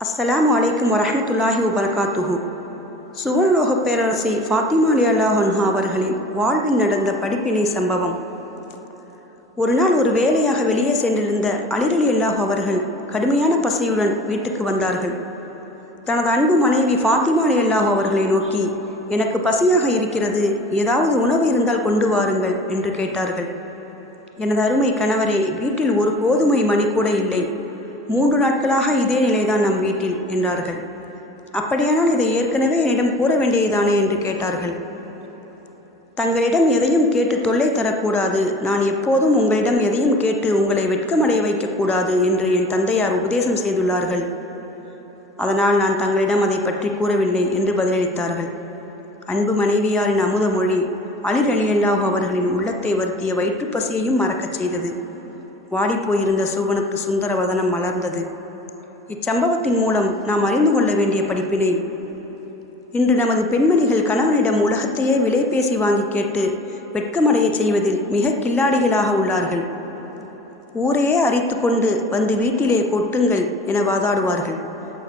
அஸ்ஸலாமு அலைக்கும் வரஹ்மத்துல்லாஹி வபரகாத்துஹு. சுவர்லோகப் பேரரசி ஃபாத்திமா ரலியல்லாஹு அன்ஹா அவர்களின் வாழ்வில் நடந்த படிப்பினை சம்பவம். ஒரு நாள் ஒரு வேலையாக வெளியே சென்றிருந்த அலி ரலியல்லாஹு அவர்கள் கடுமையான பசியுடன் வீட்டுக்கு வந்தார்கள். தனது அன்பு மனைவி ஃபாத்திமா ரலியல்லாஹு அவர்களை நோக்கி, எனக்கு பசியாக இருக்கிறது, ஏதாவது உணவு இருந்தால் கொண்டு வாருங்கள் என்று கேட்டார்கள். எனது அருமை கணவரே, வீட்டில் ஒரு கோதுமை மணி கூட இல்லை. 3 நாட்களாக இதே நிலைதான் நம் வீட்டில் என்றார்கள். அப்படியானால் இதை ஏற்கனவே என்னிடம் கூற வேண்டியதானே என்று கேட்டார்கள். தங்களிடம் எதையும் கேட்டு தொல்லை தரக்கூடாது, நான் எப்போதும் உங்களிடம் எதையும் கேட்டு உங்களை வெட்கமடைய வைக்கக்கூடாது என்று என் தந்தையார் உபதேசம் செய்துள்ளார்கள். அதனால் நான் தங்களிடம் அதை பற்றி கூறவில்லை என்று பதிலளித்தார்கள். அன்பு மனைவியாரின் அமுத மொழி அலி ரலியல்லாஹு அவர்களின் உள்ளத்தை வருத்திய வயிற்றுப்பசியையும் மறக்கச் செய்தது. வாடிப்போயிருந்த சூவனுக்கு சுந்தர வதனம் மலர்ந்தது. இச்சம்பவத்தின் மூலம் நாம் அறிந்து கொள்ள வேண்டிய படிப்பினை: இன்று நமது பெண்மணிகள் கணவனிடம் உலகத்தையே விலை பேசி வாங்கி கேட்டு வெட்கமடைய செய்வதில் மிக கில்லாடிகளாக உள்ளார்கள். ஊரையே அரித்து கொண்டு வந்து வீட்டிலே கொட்டுங்கள் என வாதாடுவார்கள்.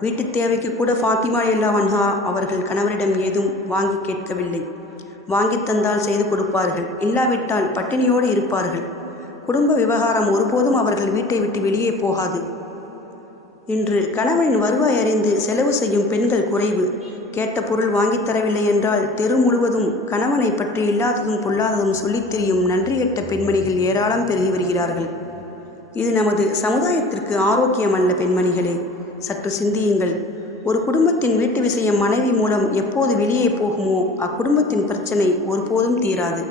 வீட்டு தேவைக்கு கூட ஃபாத்திமா ரலியல்லாஹு அன்ஹா அவர்கள் கணவரிடம் ஏதும் வாங்கி கேட்கவில்லை. வாங்கி தந்தால் செய்து கொடுப்பார்கள், இல்லாவிட்டால் பட்டினியோடு இருப்பார்கள். குடும்ப விவகாரம் ஒருபோதும் அவர்கள் வீட்டை விட்டு வெளியே போகாது. இன்று கணவனின் வருவாய் அறிந்து செலவு செய்யும் பெண்கள் குறைவு. கேட்ட பொருள் வாங்கித் தரவில்லை என்றால் தெரு முழுவதும் கணவனை பற்றி இல்லாததும் பொல்லாததும் சொல்லித் திரியும் நன்றியற்ற பெண்மணிகள் ஏராளம் பெருகி வருகிறார்கள். இது நமது சமுதாயத்திற்கு ஆரோக்கியம் அல்ல. பெண்மணிகளே, சற்று சிந்தியுங்கள். ஒரு குடும்பத்தின் வீட்டு விஷயம் மனைவி மூலம் எப்போது வெளியே போகுமோ அக்குடும்பத்தின் பிரச்சனை ஒருபோதும் தீராது.